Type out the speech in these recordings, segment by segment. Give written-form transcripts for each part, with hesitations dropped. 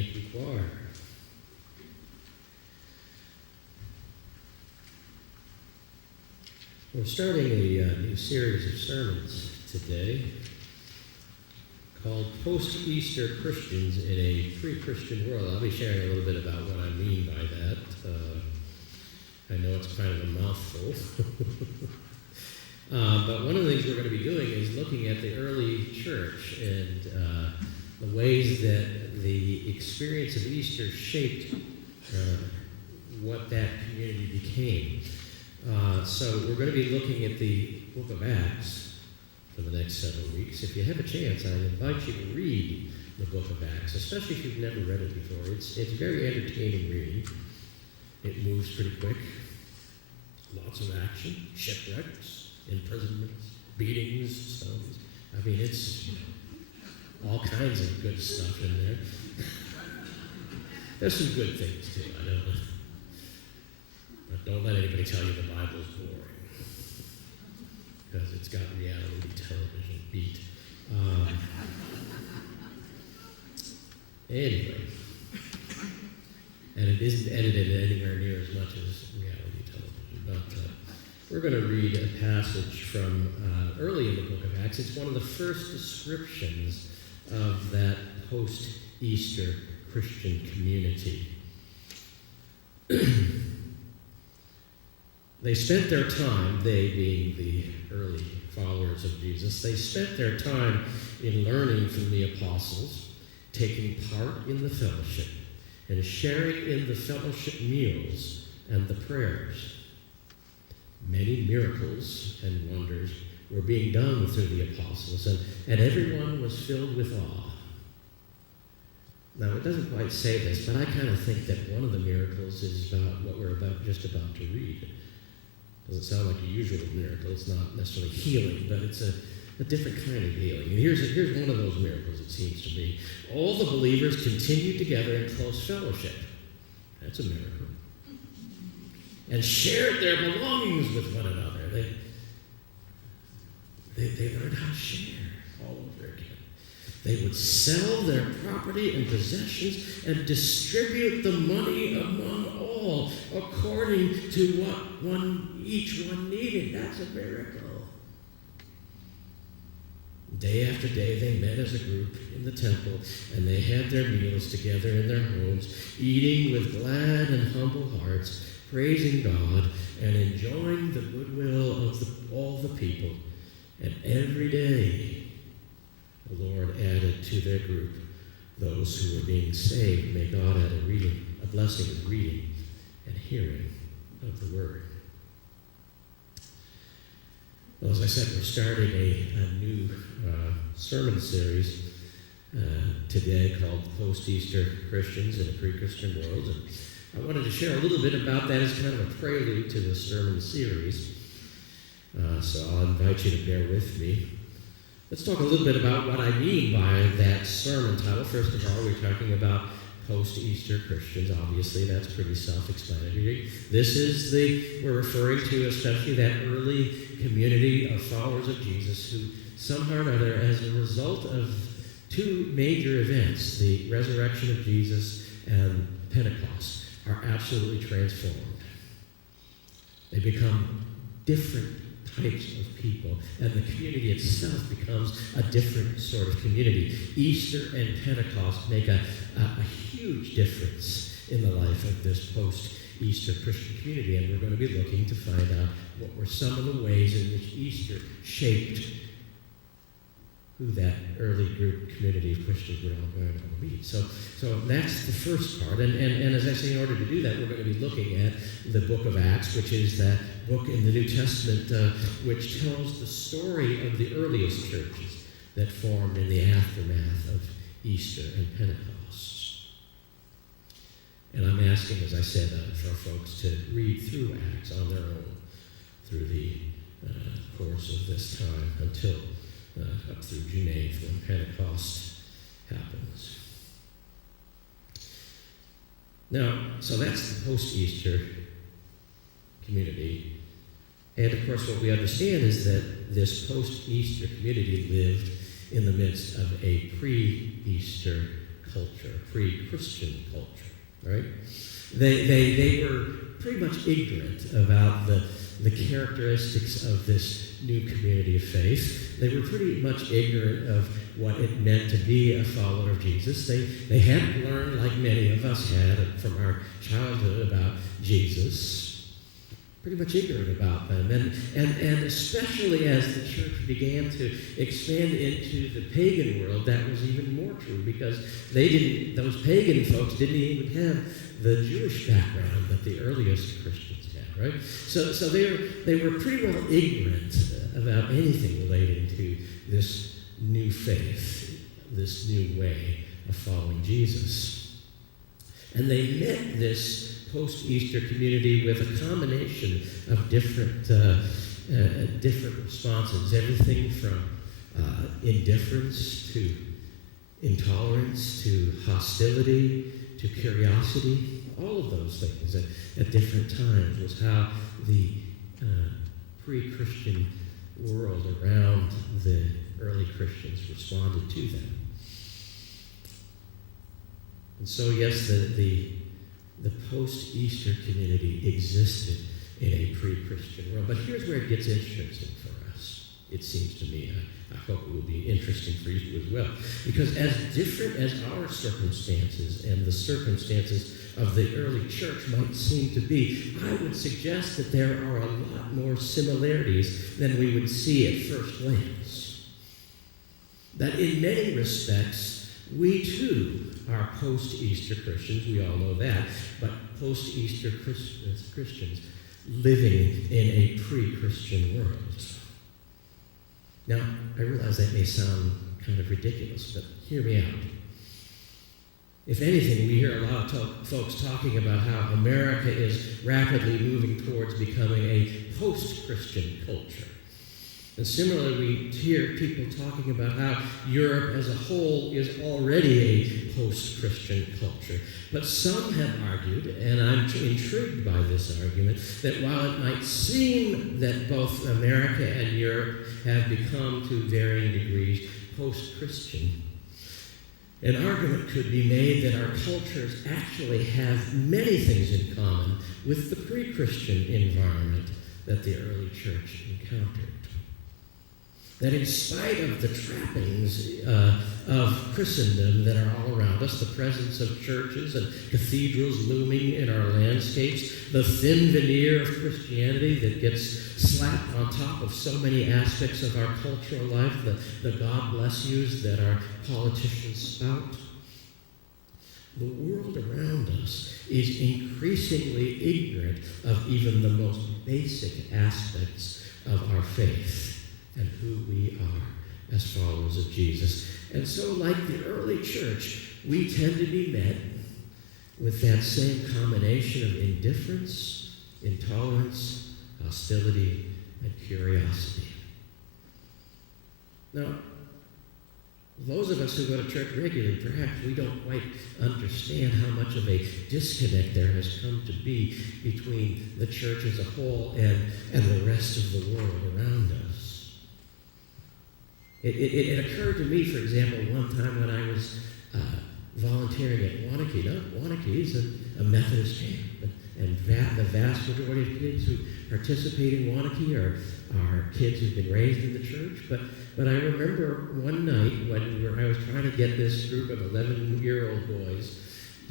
Thank you, choir. We're starting a new series of sermons today called Post-Easter Christians in a Pre-Christian World. I'll be sharing a little bit about what I mean by that. I know it's kind of a mouthful. But one of the things we're going to be doing is looking at the early church and the ways that the experience of Easter shaped what that community became. So we're going to be looking at the book of Acts for the next several weeks. If you have a chance, I invite you to read the book of Acts, especially if you've never read it before. It's very entertaining reading. It moves pretty quick. Lots of action, shipwrecks, imprisonments, beatings, stones. I mean, it's all kinds of good stuff in there. There's some good things too, I know. But don't let anybody tell you the Bible's boring, because it's got reality television beat. Anyway, and it isn't edited anywhere near as much as reality television. But we're going to read a passage from early in the book of Acts. It's one of the first descriptions of that post-Easter Christian community. They spent their time, they being the early followers of Jesus, they spent their time in learning from the apostles, taking part in the fellowship, and sharing in the fellowship meals and the prayers. Many miracles and wonders were being done through the apostles, and everyone was filled with awe. Now, it doesn't quite say this, but I kind of think that one of the miracles is about what we're just about to read. Doesn't sound like a usual miracle. It's not necessarily healing, but it's a different kind of healing. And here's one of those miracles, it seems to be. All the believers continued together in close fellowship. That's a miracle. And shared their belongings with one another. They learned how to share all over again. They would sell their property and possessions and distribute the money among all according to what each one needed. That's a miracle. Day after day, they met as a group in the temple, and they had their meals together in their homes, eating with glad and humble hearts, praising God, and enjoying the goodwill of all the people. And every day, the Lord added to their group those who were being saved. May God add a blessing of reading and hearing of the word. Well, as I said, we're starting a new sermon series today called Post-Easter Christians in a Pre-Christian World. And I wanted to share a little bit about that as kind of a prelude to the sermon series. So I'll invite you to bear with me. Let's talk a little bit about what I mean by that sermon title. First of all, we're talking about post-Easter Christians. Obviously, that's pretty self-explanatory. We're referring to especially that early community of followers of Jesus who somehow or another, as a result of two major events, the resurrection of Jesus and Pentecost, are absolutely transformed. They become different types of people, and the community itself becomes a different sort of community. Easter and Pentecost make a huge difference in the life of this post-Easter Christian community, and we're going to be looking to find out what were some of the ways in which Easter shaped who that early group community of Christians were all going to be. So that's the first part. And as I say, in order to do that, we're going to be looking at the book of Acts, which is that book in the New Testament which tells the story of the earliest churches that formed in the aftermath of Easter and Pentecost. And I'm asking, as I said, for folks to read through Acts on their own through the course of this time until up through June 8th when Pentecost happens. Now, so that's the post-Easter community. And of course, what we understand is that this post-Easter community lived in the midst of a pre-Easter culture, a pre-Christian culture, right? They were pretty much ignorant about the characteristics of this new community of faith. They were pretty much ignorant of what it meant to be a follower of Jesus. They hadn't learned, like many of us had from our childhood, about Jesus. Pretty much ignorant about them. And especially as the church began to expand into the pagan world, that was even more true, because those pagan folks didn't even have the Jewish background that the earliest Christians had, right? So they were pretty well ignorant about anything relating to this new faith, this new way of following Jesus. And they met this post-Easter community with a combination of different responses, everything from indifference to intolerance to hostility to curiosity. All of those things at different times was how the pre-Christian world around the early Christians responded to them. And so, yes, the post-Easter community existed in a pre-Christian world. But here's where it gets interesting for us, it seems to me. I hope it will be interesting for you as well. Because as different as our circumstances and the circumstances of the early church might seem to be, I would suggest that there are a lot more similarities than we would see at first glance. That in many respects, we too are post-Easter Christians, we all know that, but post-Easter Christians living in a pre-Christian world. Now, I realize that may sound kind of ridiculous, but hear me out. If anything, we hear a lot of folks talking about how America is rapidly moving towards becoming a post-Christian culture. And similarly, we hear people talking about how Europe as a whole is already a post-Christian culture. But some have argued, and I'm intrigued by this argument, that while it might seem that both America and Europe have become to varying degrees post-Christian, an argument could be made that our cultures actually have many things in common with the pre-Christian environment that the early church encountered. That in spite of the trappings of Christendom that are all around us, the presence of churches and cathedrals looming in our landscapes, the thin veneer of Christianity that gets slapped on top of so many aspects of our cultural life, the God bless yous that our politicians spout, the world around us is increasingly ignorant of even the most basic aspects of our faith and who we are as followers of Jesus. And so, like the early church, we tend to be met with that same combination of indifference, intolerance, hostility, and curiosity. Now, those of us who go to church regularly, perhaps we don't quite understand how much of a disconnect there has come to be between the church as a whole and the rest of the world around us. It occurred to me, for example, one time when I was volunteering at Wanakee. Now, Wanakee is a Methodist camp, and the vast majority of kids who participate in Wanakee are kids who've been raised in the church. But I remember one night when I was trying to get this group of 11-year-old boys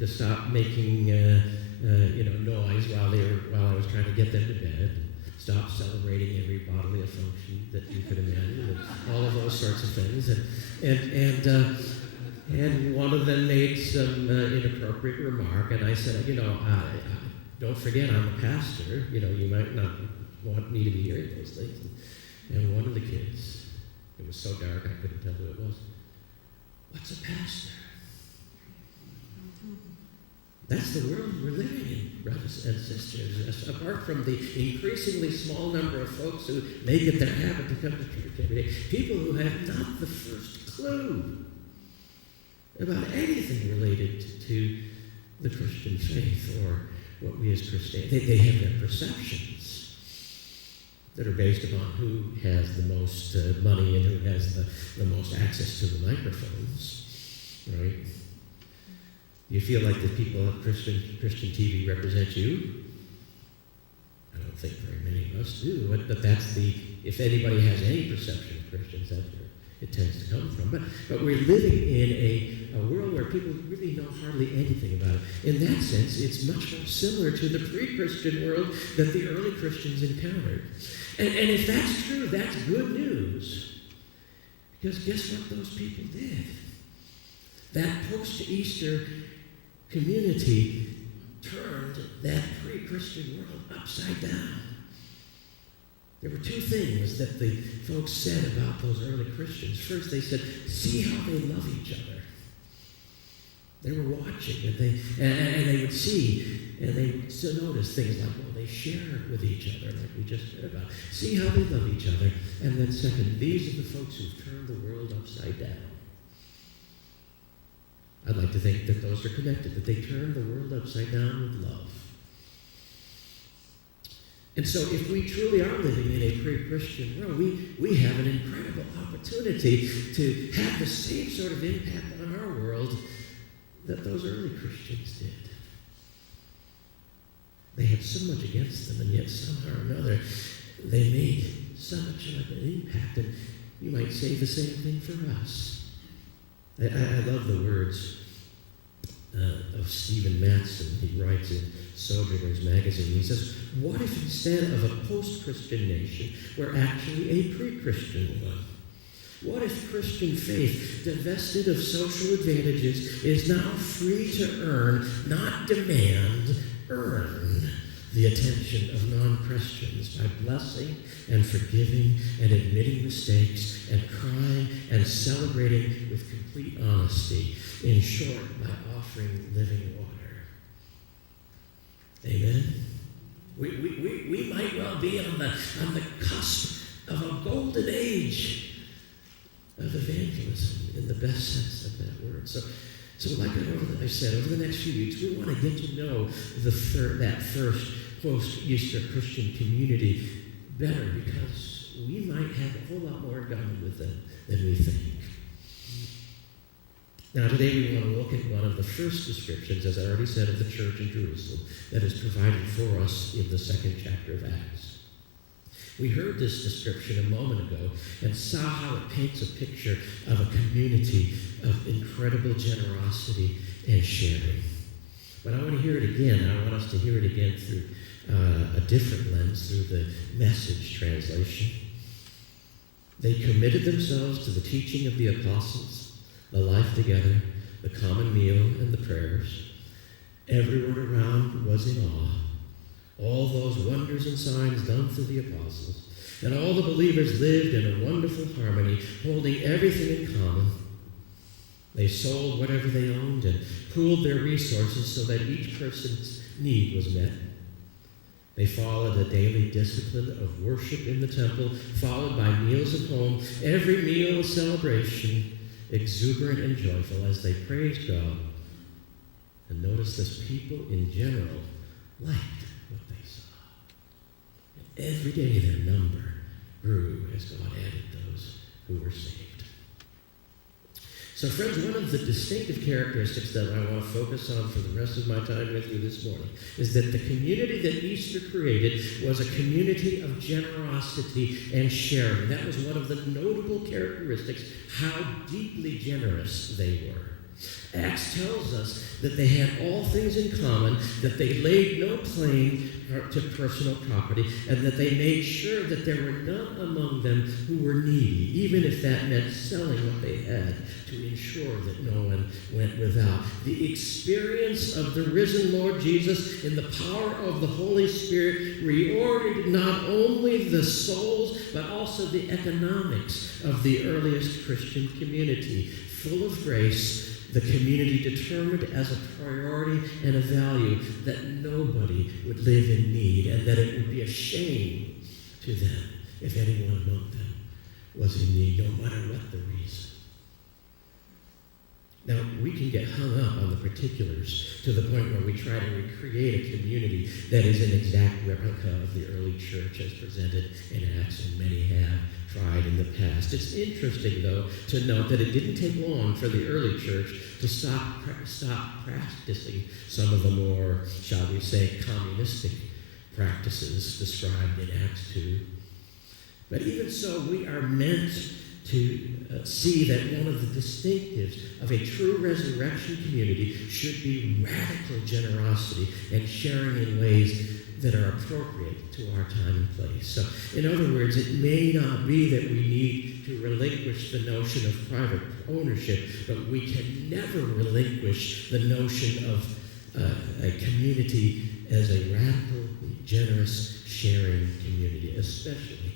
to stop making noise while I was trying to get them to bed. Stop celebrating every bodily function that you could imagine, and all of those sorts of things. And one of them made some inappropriate remark, and I said, don't forget I'm a pastor. You might not want me to be hearing those things. And one of the kids, it was so dark I couldn't tell who it was. What's a pastor? That's the world we're living in, brothers and sisters. Apart from the increasingly small number of folks who make it their habit to come to church every day, people who have not the first clue about anything related to the Christian faith or what we as Christians, they have their perceptions that are based upon who has the most money and who has the most access to the microphones, right? Do you feel like the people on Christian TV represent you? I don't think very many of us do, but that's if anybody has any perception of Christians, that's where it tends to come from. But we're living in a world where people really know hardly anything about it. In that sense, it's much more similar to the pre-Christian world that the early Christians encountered. And if that's true, that's good news. Because guess what those people did? That post-Easter community turned that pre-Christian world upside down. There were two things that the folks said about those early Christians. First, they said, see how they love each other. They were watching, and they would see, and they would still notice things like, well, they share with each other, like we just read about. See how they love each other. And then second, these are the folks who've turned the world upside down. I'd like to think that those are connected, that they turned the world upside down with love. And so if we truly are living in a pre-Christian world, we have an incredible opportunity to have the same sort of impact on our world that those early Christians did. They had so much against them, and yet somehow or another, they made so much of an impact. And you might say the same thing for us. I love the words of Stephen Matson. He writes in Sojourners magazine. He says, what if instead of a post-Christian nation, we're actually a pre-Christian one? What if Christian faith, divested of social advantages, is now free to earn, not demand, earn the attention of non-Christians by blessing and forgiving and admitting mistakes and crying and celebrating with complete honesty, in short, by offering living water? Amen? We might well be on the cusp of a golden age of evangelism in the best sense of that word. So like I said, over the next few weeks, we want to get to know that first post-Easter Christian community better, because we might have a whole lot more in common with them than we think. Now, today we want to look at one of the first descriptions, as I already said, of the church in Jerusalem that is provided for us in the second chapter of Acts. We heard this description a moment ago and saw how it paints a picture of a community of incredible generosity and sharing. But I want to hear it again. I want us to hear it again through a different lens, through the Message translation. They committed themselves to the teaching of the apostles, the life together, the common meal, and the prayers. Everyone around was in awe. All those wonders and signs done through the apostles. And all the believers lived in a wonderful harmony, holding everything in common. They sold whatever they owned and pooled their resources so that each person's need was met. They followed a daily discipline of worship in the temple, followed by meals at home, every meal a celebration, exuberant and joyful as they praised God. And notice this, people in general liked what they saw. And every day their number grew as God added those who were saved. So friends, one of the distinctive characteristics that I want to focus on for the rest of my time with you this morning is that the community that Easter created was a community of generosity and sharing. That was one of the notable characteristics, how deeply generous they were. Acts tells us that they had all things in common, that they laid no claim to personal property, and that they made sure that there were none among them who were needy, even if that meant selling what they had to ensure that no one went without. The experience of the risen Lord Jesus in the power of the Holy Spirit reordered not only the souls, but also the economics of the earliest Christian community. Full of grace, the community determined as a priority and a value that nobody would live in need, and that it would be a shame to them if anyone among them was in need, no matter what the reason. Now, we can get hung up on the particulars to the point where we try to recreate a community that is an exact replica of the early church as presented in Acts, and many have tried in the past. It's interesting, though, to note that it didn't take long for the early church to stop practicing some of the more, shall we say, communistic practices described in Acts 2. But even so, we are meant to see that one of the distinctives of a true resurrection community should be radical generosity and sharing in ways that are appropriate to our time and place. So, in other words, it may not be that we need to relinquish the notion of private ownership, but we can never relinquish the notion of a community as a radical, generous, sharing community, especially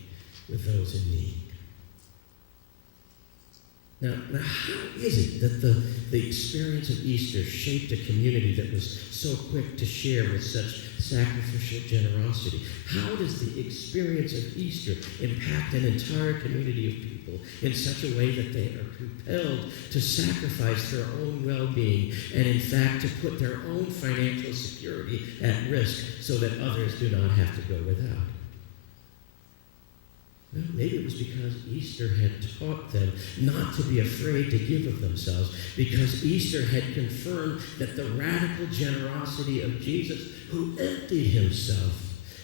with those in need. Now, how is it that the experience of Easter shaped a community that was so quick to share with such sacrificial generosity? How does the experience of Easter impact an entire community of people in such a way that they are compelled to sacrifice their own well-being and, in fact, to put their own financial security at risk so that others do not have to go without? Well, maybe it was because Easter had taught them not to be afraid to give of themselves, because Easter had confirmed that the radical generosity of Jesus, who emptied himself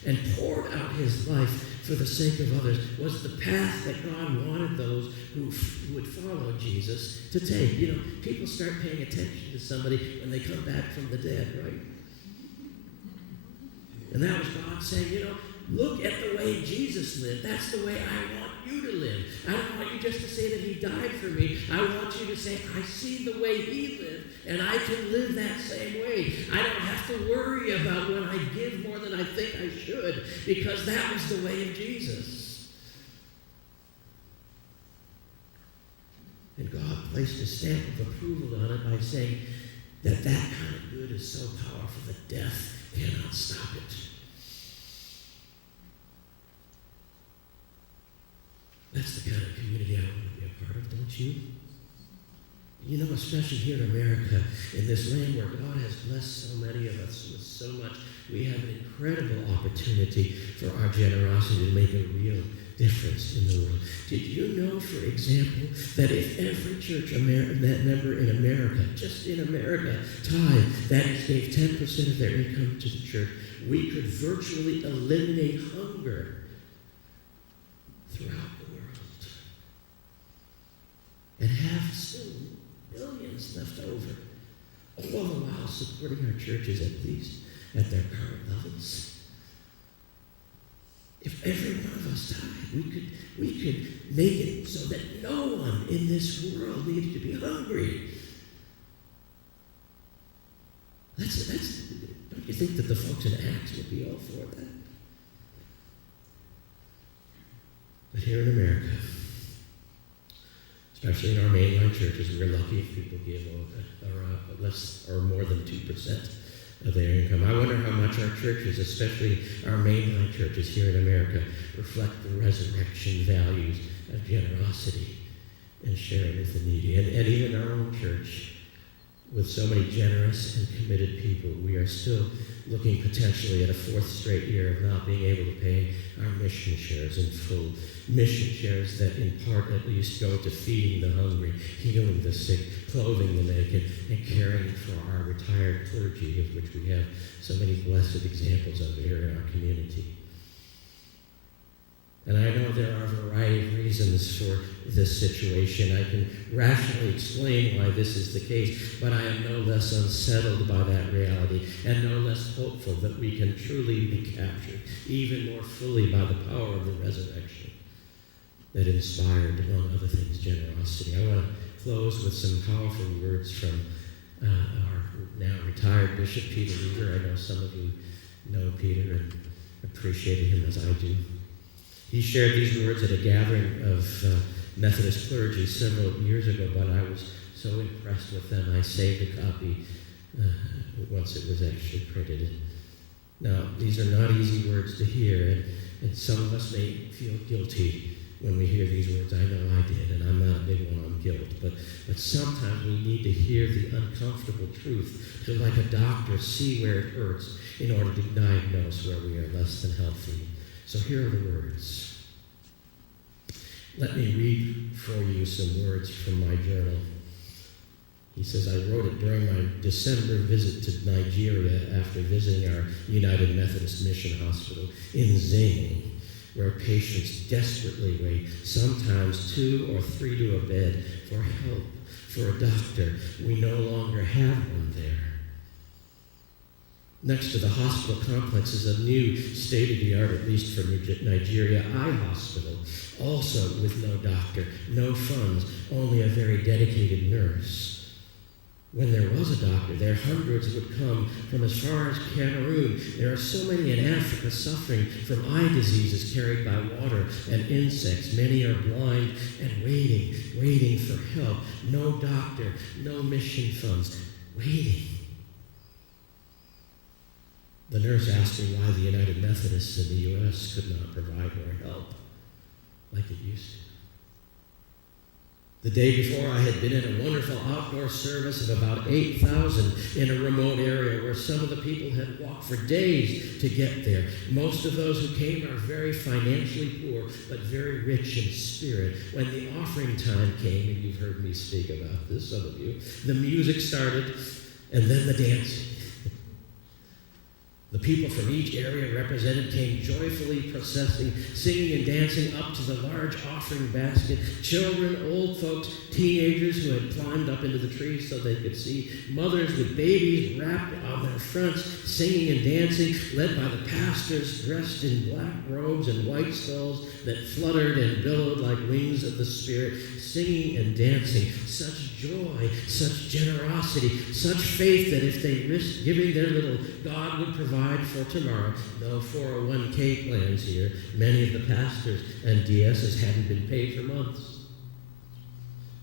and poured out his life for the sake of others, was the path that God wanted those who would follow Jesus to take. You know, people start paying attention to somebody when they come back from the dead, right? And that was God saying, you know, look at the way Jesus lived. That's the way I want you to live. I don't want you just to say that he died for me. I want you to say, I see the way he lived, and I can live that same way. I don't have to worry about when I give more than I think I should, because that was the way of Jesus. And God placed a stamp of approval on it by saying that that kind of good is so powerful that death cannot stop it. That's the kind of community I want to be a part of, don't you? You know, especially here in America, in this land where God has blessed so many of us with so much, we have an incredible opportunity for our generosity to make a real difference in the world. Did you know, for example, that if every church member in America, just in America, tithe, that is, gave 10% of their income to the church, we could virtually eliminate hunger throughout the world and have still billions left over, all the while supporting our churches at least at their current levels. If every one of us died, we could make it so that no one in this world needed to be hungry. Don't you think that the folks in Acts would be all for that? But here in America, especially in our mainline churches, we're lucky if people give less or more than 2% of their income. I wonder how much our churches, especially our mainline churches here in America, reflect the resurrection values of generosity and sharing with the needy. And even our own church, with so many generous and committed people, we are still looking potentially at a fourth straight year of not being able to pay our mission shares in full. Mission shares that in part at least go to feeding the hungry, healing the sick, clothing the naked, and caring for our retired clergy, of which we have so many blessed examples of here in our community. And I know there are a variety of reasons for this situation. I can rationally explain why this is the case, but I am no less unsettled by that reality and no less hopeful that we can truly be captured even more fully by the power of the resurrection that inspired, among other things, generosity. I want to close with some powerful words from our now retired Bishop Peter Lever. I know some of you know Peter and appreciated him as I do. He shared these words at a gathering of Methodist clergy several years ago, but I was so impressed with them, I saved a copy once it was actually printed. Now, these are not easy words to hear, and some of us may feel guilty when we hear these words. I know I did, and I'm not a big one on guilt, but sometimes we need to hear the uncomfortable truth to, like a doctor, see where it hurts in order to diagnose where we are less than healthy. So here are the words. Let me read for you some words from my journal. He says, I wrote it during my December visit to Nigeria after visiting our United Methodist Mission Hospital in Zing, where patients desperately wait, sometimes 2 or 3 to a bed, for help, for a doctor. We no longer have one there. Next to the hospital complex is a new state-of-the-art, at least for Nigeria, eye hospital, also with no doctor, no funds, only a very dedicated nurse. When there was a doctor there, hundreds would come from as far as Cameroon. There are so many in Africa suffering from eye diseases carried by water and insects. Many are blind and waiting for help. No doctor, no mission funds, waiting. The nurse asked me why the United Methodists in the U.S. could not provide more help like it used to. The day before, I had been in a wonderful outdoor service of about 8,000 in a remote area where some of the people had walked for days to get there. Most of those who came are very financially poor, but very rich in spirit. When the offering time came, and you've heard me speak about this, some of you, the music started, and then the dancing. The people from each area represented came joyfully processing, singing and dancing up to the large offering basket. Children, old folks, teenagers who had climbed up into the trees so they could see, mothers with babies wrapped on their fronts, singing and dancing, led by the pastors dressed in black robes and white skulls that fluttered and billowed like wings of the Spirit, singing and dancing. Such joy, such generosity, such faith that if they risked giving their little, God would provide for tomorrow. No 401k plans here. Many of the pastors and DSs hadn't been paid for months.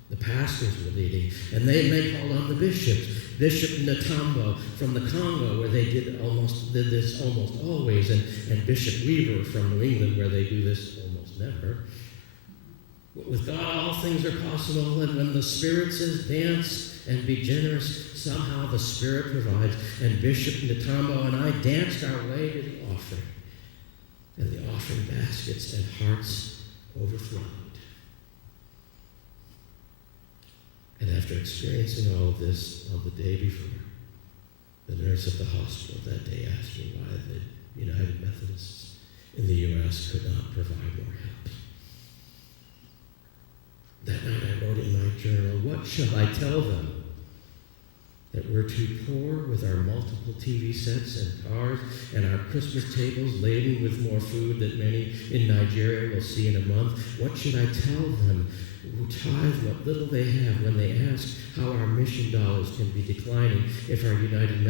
The pastors were leading, and they called on the bishops. Bishop Natambo from the Congo, where they did this almost always, and Bishop Weaver from New England, where they do this almost never. With God, all things are possible, and when the Spirit says dance and be generous, somehow the Spirit provides. And Bishop Natambo and I danced our way to the offering, and the offering baskets and hearts overflowed. And after experiencing all of this on the day before, the nurse at the hospital that day asked me why the United Methodists in the U.S. could not provide more help. That night I wrote in my journal, what shall I tell them? That we're too poor with our multiple TV sets and cars and our Christmas tables laden with more food that many in Nigeria will see in a month? What should I tell them who tithe what little they have when they ask how our mission dollars can be declining if our American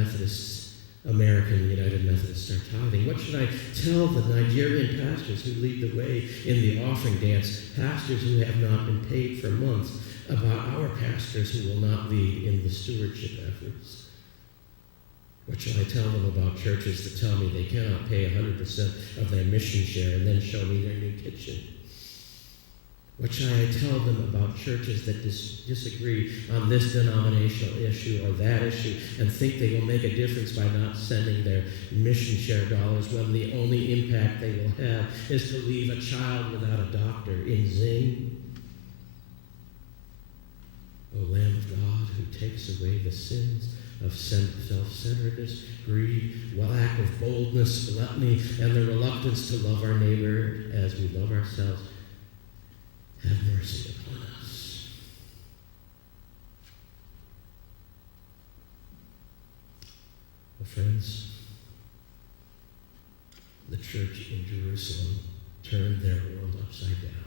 United Methodists are tithing? What should I tell the Nigerian pastors who lead the way in the offering dance, pastors who have not been paid for months, about our pastors who will not lead in the stewardship efforts? What shall I tell them about churches that tell me they cannot pay 100% of their mission share and then show me their new kitchen? What shall I tell them about churches that disagree on this denominational issue or that issue and think they will make a difference by not sending their mission share dollars when the only impact they will have is to leave a child without a doctor in Zing? O Lamb of God, who takes away the sins of self-centeredness, greed, lack of boldness, gluttony, and the reluctance to love our neighbor as we love ourselves, have mercy upon us. Well, friends, the church in Jerusalem turned their world upside down.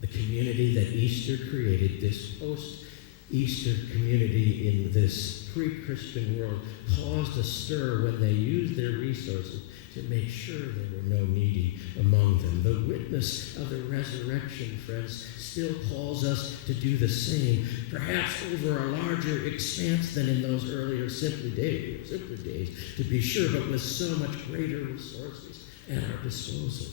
The community that Easter created, this post-Easter community in this pre-Christian world, caused a stir when they used their resources to make sure there were no needy among them. The witness of the resurrection, friends, still calls us to do the same, perhaps over a larger expanse than in those earlier simpler days, to be sure, but with so much greater resources at our disposal.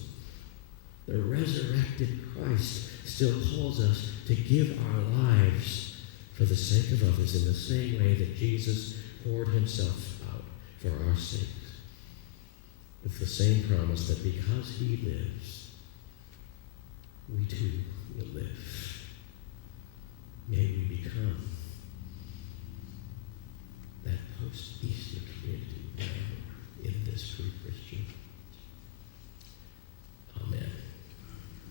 The resurrected Christ still calls us to give our lives for the sake of others in the same way that Jesus poured himself out for our sakes, with the same promise that because he lives, we too will live. May we become that post